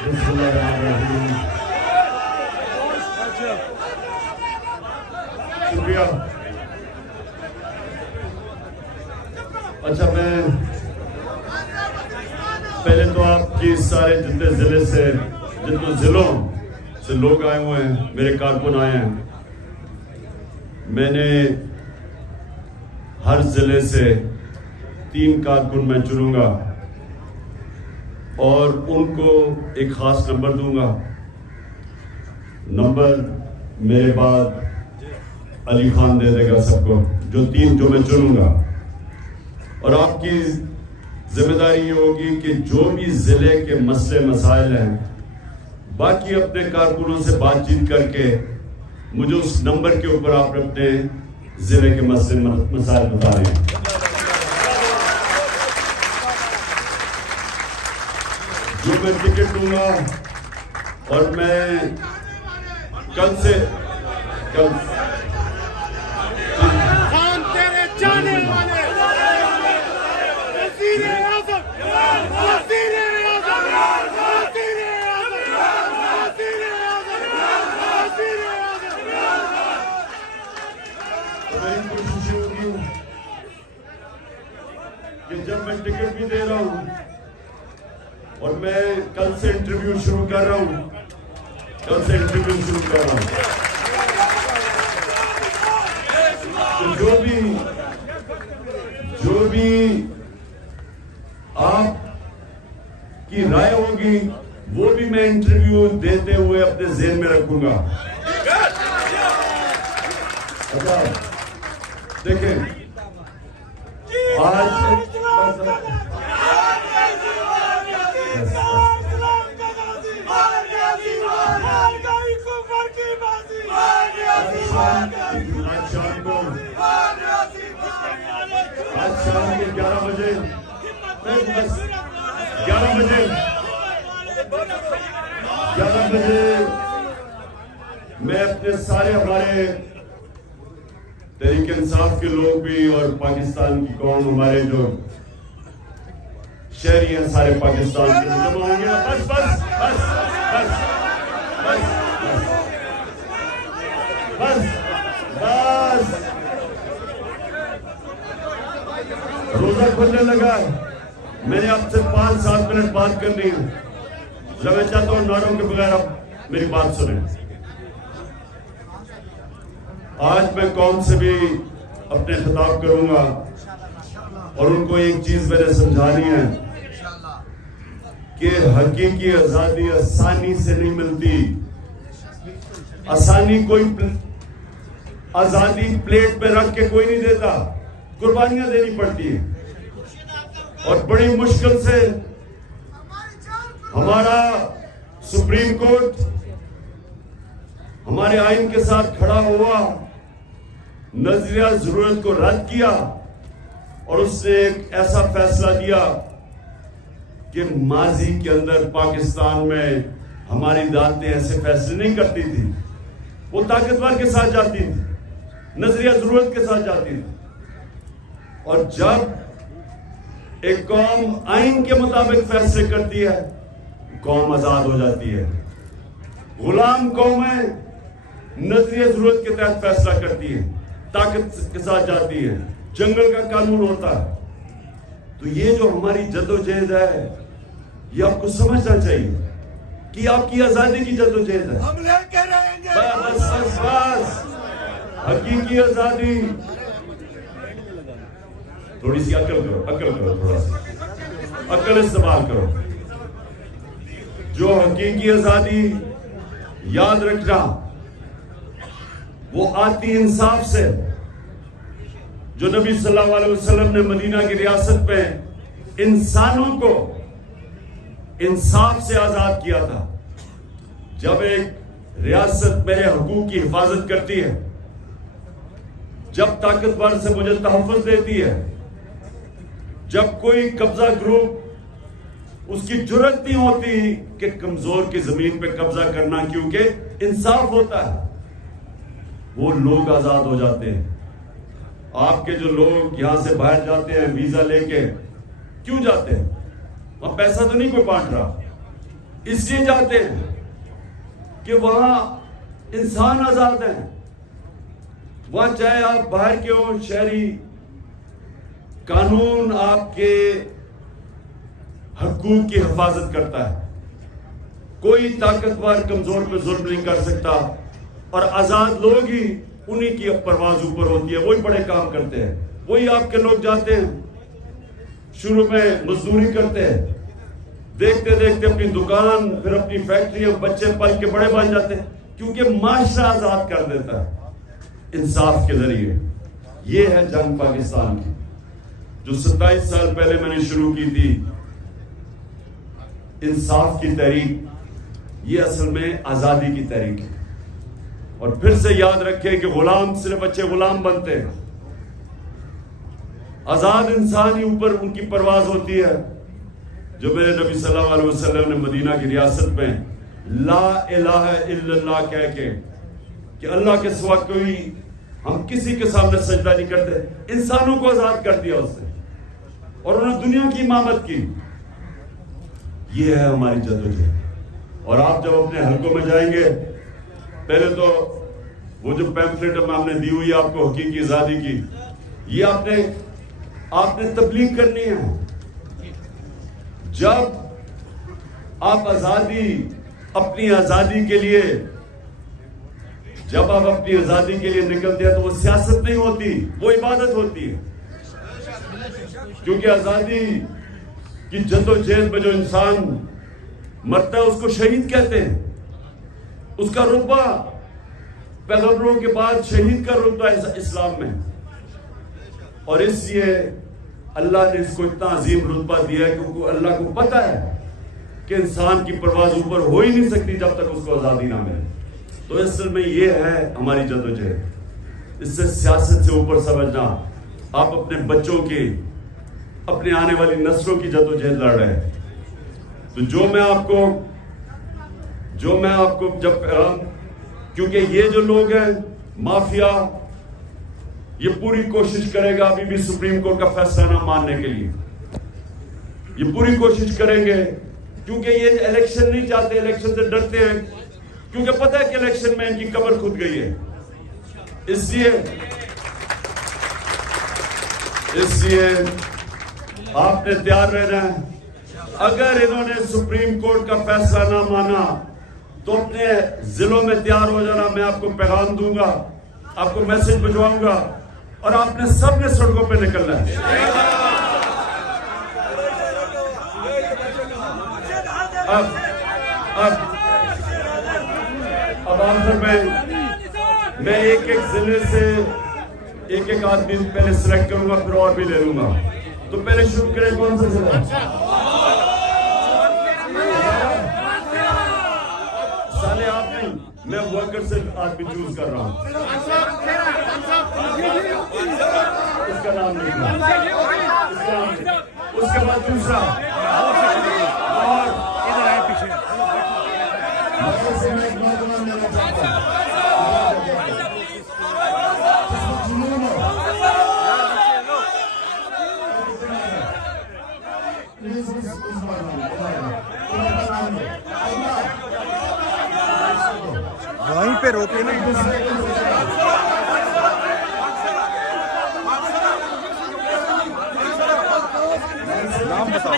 بسم اللہ الرحمن الرحیم. شکریہ. اچھا، میں پہلے تو آپ کی سارے جتنے ضلع سے جتنے ضلعوں سے لوگ آئے ہوئے ہیں، میرے کارکن آئے ہیں، میں نے ہر ضلع سے 3 کارکن میں چنوں گا اور ان کو ایک خاص نمبر دوں گا. نمبر میرے بعد علی خان دے دے گا سب کو، جو 3 جو میں چنوں گا. اور آپ کی ذمہ داری یہ ہوگی کہ جو بھی ضلع کے مسئلے مسائل ہیں، باقی اپنے کارکنوں سے بات چیت کر کے مجھے اس نمبر کے اوپر آپ اپنے ضلع کے مسئلے مسائل بتا رہے ہیں. جو میں ٹکٹ دوں گا اور میں کل سے کوشش ہوگی کہ جب میں ٹکٹ بھی دے رہا ہوں اور میں کل سے انٹرویو شروع کر رہا ہوں تو جو بھی آپ کی رائے ہوگی وہ بھی میں انٹرویو دیتے ہوئے اپنے ذہن میں رکھوں گا. اچھا دیکھیں، آج شام کے 11 بجے میں اپنے سارے ہمارے تحریک انصاف کے لوگ بھی اور پاکستان کی قوم، ہمارے جو شہری ہیں سارے پاکستان کے جمع ہوں گے. بس روزہ کھلنے لگا. میں نے آپ سے 5-7 منٹ بات کرنی ہے. میں چاہتا ہوں نعروں کے بغیر آپ میری بات سنیں. آج میں قوم سے بھی اپنے خطاب کروں گا اور ان کو ایک چیز میں نے سمجھانی ہے کہ حقیقی آزادی آسانی سے نہیں ملتی. آزادی پلیٹ پہ رکھ کے کوئی نہیں دیتا، قربانیاں دینی پڑتی ہیں. اور بڑی مشکل سے ہمارا سپریم کورٹ ہمارے آئین کے ساتھ کھڑا ہوا، نظریہ ضرورت کو رد کیا اور اس نے ایک ایسا فیصلہ دیا کہ ماضی کے اندر پاکستان میں ہماری عدالتیں ایسے فیصلے نہیں کرتی تھی. وہ طاقتور کے ساتھ جاتی تھی، نظریہ ضرورت کے ساتھ جاتی تھی. اور جب ایک قوم آئین کے مطابق فیصلے کرتی ہے، قوم آزاد ہو جاتی ہے. غلام قومیں نظریہ ضرورت کے تحت فیصلہ کرتی ہے، طاقت کے ساتھ جاتی ہے، جنگل کا قانون ہوتا ہے. تو یہ جو ہماری جدوجہد ہے، یہ آپ کو سمجھنا چاہیے کہ آپ کی آزادی کی جدوجہد ہے. ہم لے کے رہیں گے. بس حقیقی آزادی. تھوڑی سی عقل کرو تھوڑا سا عقل استعمال کرو. جو حقیقی آزادی یاد رکھنا وہ آتی انصاف سے. جو نبی صلی اللہ علیہ وسلم نے مدینہ کی ریاست میں انسانوں کو انصاف سے آزاد کیا تھا. جب ایک ریاست میرے حقوق کی حفاظت کرتی ہے، جب طاقتور سے مجھے تحفظ دیتی ہے، جب کوئی قبضہ گروپ اس کی جرت نہیں ہوتی کہ کمزور کی زمین پہ قبضہ کرنا، کیونکہ انصاف ہوتا ہے، وہ لوگ آزاد ہو جاتے ہیں. آپ کے جو لوگ یہاں سے باہر جاتے ہیں ویزا لے کے، کیوں جاتے ہیں؟ وہاں پیسہ تو نہیں کوئی بانٹ رہا. اس لیے جاتے ہیں کہ وہاں انسان آزاد ہیں. وہاں چاہے آپ باہر کے ہوں شہری، قانون آپ کے حقوق کی حفاظت کرتا ہے. کوئی طاقتور کمزور پہ ظلم نہیں کر سکتا، اور آزاد لوگ ہی انہی کی پرواز اوپر ہوتی ہے. وہی بڑے کام کرتے ہیں. وہی آپ کے لوگ جاتے ہیں، شروع میں مزدوری کرتے ہیں، دیکھتے دیکھتے اپنی دکان، پھر اپنی فیکٹری، بچے پل کے بڑے بن جاتے ہیں، کیونکہ معاشرہ آزاد کر دیتا ہے انصاف کے ذریعے. یہ ہے جنگ پاکستان کی، جو 27 سال پہلے میں نے شروع کی تھی. انصاف کی تحریک یہ اصل میں آزادی کی تحریک ہے. اور پھر سے یاد رکھیں کہ غلام صرف اچھے غلام بنتے ہیں، آزاد انسان ہی اوپر ان کی پرواز ہوتی ہے. جو میرے نبی صلی اللہ علیہ وسلم نے مدینہ کی ریاست میں لا الہ الا اللہ کہہ کے کہ اللہ کے سوا کوئی، ہم کسی کے سامنے سجدہ نہیں کرتے، انسانوں کو آزاد کر دیا اس نے، اور انہوں نے دنیا کی امامت کی. یہ ہے ہماری جدوجہد. اور آپ جب اپنے حلقوں میں جائیں گے، پہلے تو وہ جو پیمفلیٹ ہم نے دی ہوئی آپ کو حقیقی آزادی کی، یہ آپ نے تبلیغ کرنی ہے. جب آپ اپنی آزادی کے لیے نکلتے ہیں تو وہ سیاست نہیں ہوتی، وہ عبادت ہوتی ہے. کیونکہ آزادی کی جدوجہد میں جو انسان مرتا ہے اس کو شہید کہتے ہیں. اس کا رتبہ پیغمبروں کے بعد شہید کا رتبہ اسلام میں. اور اس لیے اللہ نے اس کو اتنا عظیم رتبہ دیا ہے کیونکہ اللہ کو پتہ ہے کہ انسان کی پرواز اوپر ہو ہی نہیں سکتی جب تک اس کو آزادی نہ ملے. تو اصل میں یہ ہے ہماری جدوجہد. اس سے سیاست سے اوپر سمجھنا، آپ اپنے بچوں کی، اپنے آنے والی نسلوں کی جدوجہد لڑ رہے ہیں. تو جو میں آپ کو جب کیونکہ یہ جو لوگ ہیں مافیا، یہ پوری کوشش کرے گا ابھی بھی سپریم کورٹ کا فیصلہ نہ ماننے کے لیے. یہ پوری کوشش کریں گے کیونکہ یہ الیکشن نہیں چاہتے، الیکشن سے ڈرتے ہیں، کیونکہ پتہ ہے کہ الیکشن میں ان کی قبر کھود گئی ہے. اس لیے آپ نے تیار رہنا ہے. اگر انہوں نے سپریم کورٹ کا فیصلہ نہ مانا تو اپنے ضلعوں میں تیار ہو جانا. میں آپ کو پیغام دوں گا، آپ کو میسج بھجواؤں گا، اور آپ نے سب نے سڑکوں پہ نکلنا ہے. اب آخر میں ایک ضلع سے ایک آدمی پہلے سلیکٹ کروں گا، پھر اور بھی لے لوں گا. تو پہلے شروع کریں کون سا ضلع؟ سالے آپ نہیں، میں ورکر سے آدمی چوز کر رہا ہوں. اس کا نام نہیں، اس کے بعد دوسرا، اور ادھر آئے پیچھے. وہیں پہ روکے نا. نام بتاؤ.